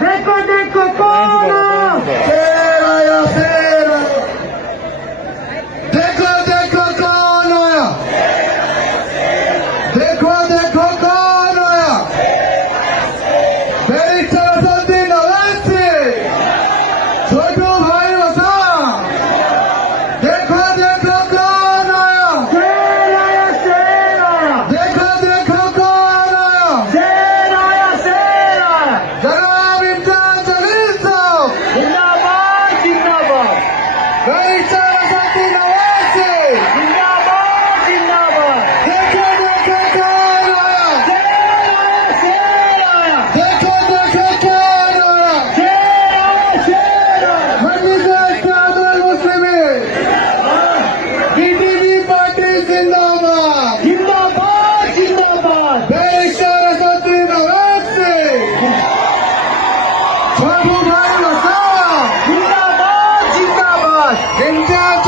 देखो देखो कौन शेर आया शेर आया देखो देखो कौन आया देखो देखो कौन आया बैरिस्टर असदुद्दीन ओवैसी छोटू भाई वसा देखो देखो कौन आया शेर आया शेर आया देखो देखो कौन आया शेर आया शेर आया जनाब इम्तियाज जलील साहब जिंदाबाद जिंदाबाद बैरिस्टर असदुद्दीन ओवैसी जिंदाबाद जिंदाबाद देखो देखो कौन आया शेर आया देखो देखो कौन आया शेर आया मजलिस इत्तेहाद अल मुस्लिमीन बीटीपी पार्टी जिंदाबाद जिंदाबाद जिंदाबाद बैरिस्टर असदुद्दीन ओवैसी छोटू भाई वसा जिंदाबाद जिंदाबाद इम्तियाज